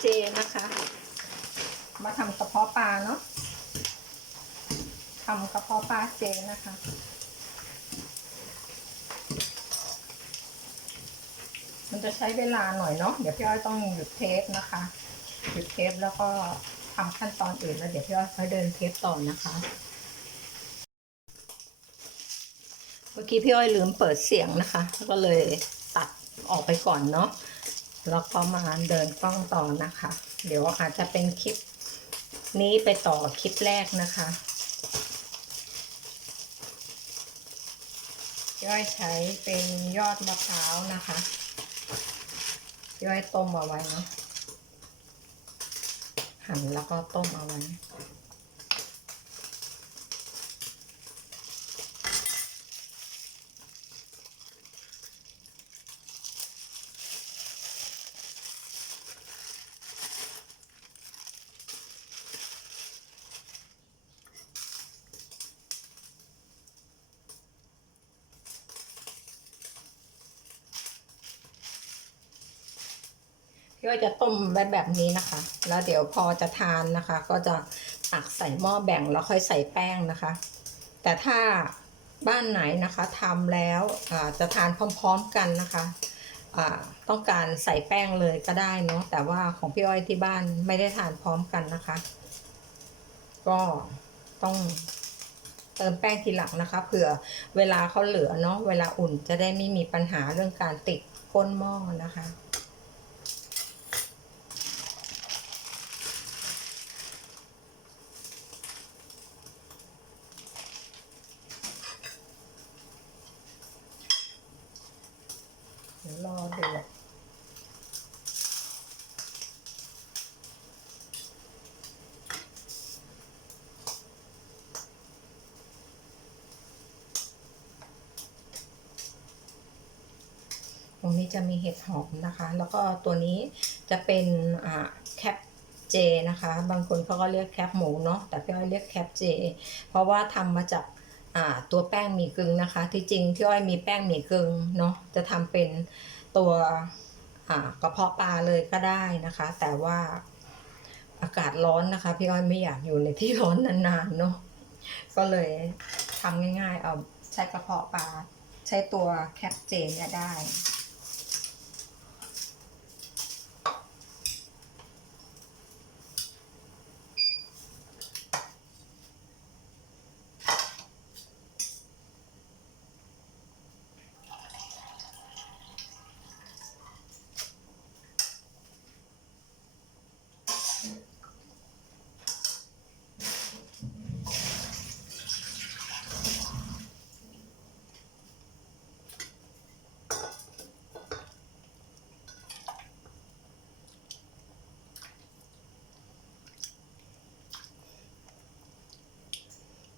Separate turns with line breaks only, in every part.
เจนะคะ มาทำกระเพาะปลาเนาะทำกระเพาะปลาเจนะคะมันจะใช้เวลาหน่อยเนาะ เดี๋ยวพี่อ้อยต้องหยุดเทปนะคะ หยุดเทปแล้วก็ทำขั้นตอนอื่นแล้วเดี๋ยวพี่อ้อยค่อยเดินเทปต่อนะคะ เมื่อกี้พี่อ้อยลืมเปิดเสียงนะคะ ก็เลยตัดออกไปก่อนเนาะ แล้วก็มาเดินกล้องต่อนะคะ เดี๋ยวอาจจะเป็นคลิปนี้ไปต่อคลิปแรกนะคะย่อยใช้เป็นยอดมะพร้าวนะคะย่อยต้มเอาไว้เนาะหั่นแล้วก็ต้มเอาไว้ พี่อ้อยจะต้มไว้แบบนี้นะคะ แล้วเดี๋ยวพอจะทานนะคะ ก็จะตักใส่หม้อแบ่งแล้วค่อยใส่แป้งนะคะ แต่ถ้าบ้านไหนนะคะทำแล้วจะทานพร้อมๆกันนะคะต้องการใส่แป้งเลยก็ได้เนาะแต่ว่าของพี่อ้อยที่บ้านไม่ได้ทานพร้อมกันนะคะ ก็ต้องเติมแป้งทีหลังนะคะเผื่อเวลาเขาเหลือเนาะเวลาอุ่นจะได้ไม่มีปัญหาเรื่องการติดก้นหม้อนะคะ เดี๋ยวรอเดือดต รงนี้จะมีเห็ดหอมนะคะ แล้วก็ตัวนี้จะเป็นแคปเจนะคะ บางคนเขาก็เรียกแคปหมูเนาะแต่พี่อ้อยเรียกแคปเจ เพราะว่าทำมาจากตัวแป้งหมี่กึ่งนะคะ ที่จริงพี่อ้อยมีแป้งหมี่กึ่งเนาะจะทำเป็นตัวกระเพาะปลาเลยก็ได้นะคะ แต่ว่าอากาศร้อนนะคะ พี่อ้อยไม่อยากอยู่ในที่ร้อนนานๆเนาะก็เลยทำง่ายๆ เอาใช้กระเพาะปลาใช้ตัวแคปเจเนี่ยได้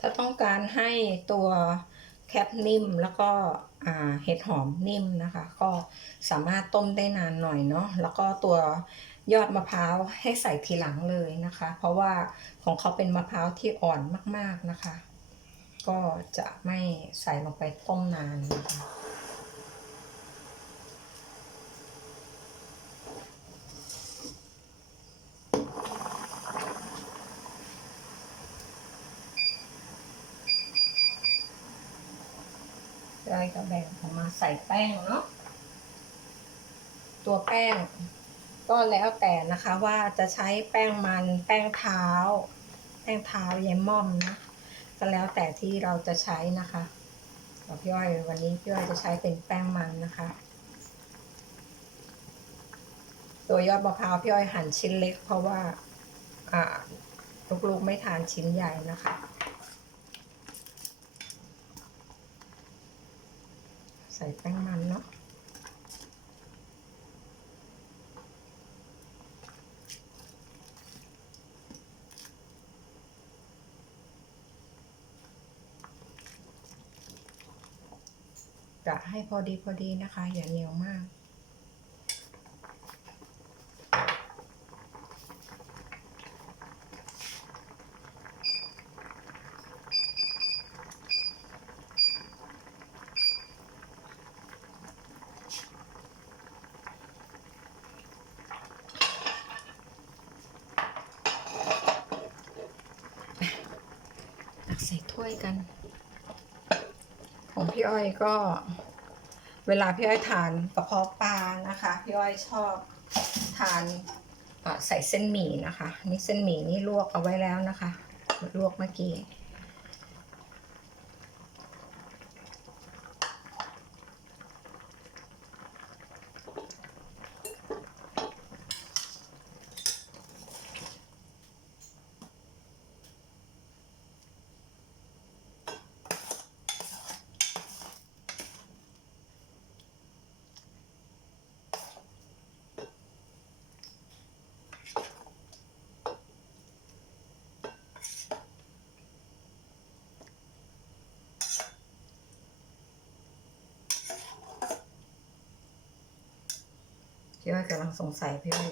ถ้าต้องการให้ตัวแคปนิ่มแล้วก็เห็ดหอมนิ่มนะคะ ก็สามารถต้มได้นานหน่อยเนาะแล้วก็ตัวยอดมะพร้าวให้ใส่ทีหลังเลยนะคะ เพราะว่าของเขาเป็นมะพร้าวที่อ่อนมากๆนะคะ ก็จะไม่ใส่ลงไปต้มนานนะคะ ได้ก็แบ่งออกมาใส่แป้งเนาะตัวแป้ง ก็แล้วแต่นะคะว่าจะใช้แป้งมันแป้งเท้า แป้งเท้ายายม่อมนะก็แล้วแต่ที่เราจะใช้นะคะแต่พี่อ้อยวันนี้พี่อ้อยจะใช้เป็นแป้งมันนะคะ ตัวยอดมะพร้าวพี่อ้อยหั่นชิ้นเล็ก เพราะว่าลูกๆไม่ทานชิ้นใหญ่นะคะ ส่แป้งมันเนาะกะให้พอดีพอดีนะคะ อย่าเหนียวมาก ถ้วยกัน ของพี่อ้อยก็ เวลาพี่อ้อยทานกระเพาะปลานะคะ พี่อ้อยชอบทานใส่เส้นหมี่นะคะ นี่เส้นหมี่นี่ลวกเอาไว้แล้วนะคะ ลวกเมื่อกี้ พี่ว่ากำลังสงสัยพี่ว่า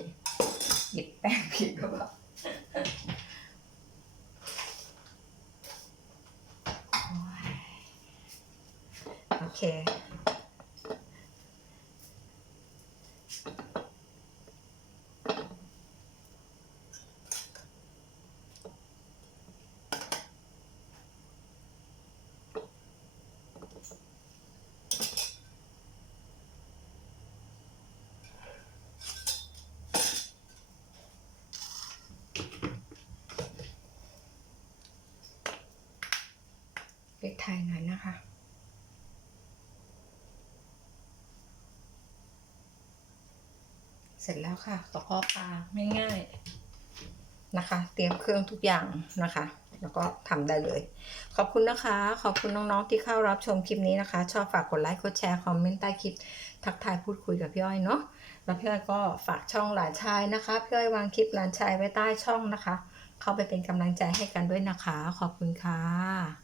หยิบแป้งผิดหรือเปล่าโอเค พริกไทยหน่อยนะคะ เสร็จแล้วค่ะกระเพาะปลาง่ายๆนะคะ เตรียมเครื่องทุกอย่างนะคะ แล้วก็ทำได้เลย ขอบคุณนะคะ ขอบคุณน้องๆที่เข้ารับชมคลิปนี้นะคะ ชอบฝากกดไลค์กดแชร์คอมเมนต์ใต้คลิปทักทายพูดคุยกับพี่อ้อยเนาะแล้วพี่อ้อยก็ฝากช่องหลานชายนะคะ พี่อ้อยวางคลิปหลานชายไว้ใต้ช่องนะคะ เข้าไปเป็นกำลังใจให้กันด้วยนะคะ ขอบคุณค่ะ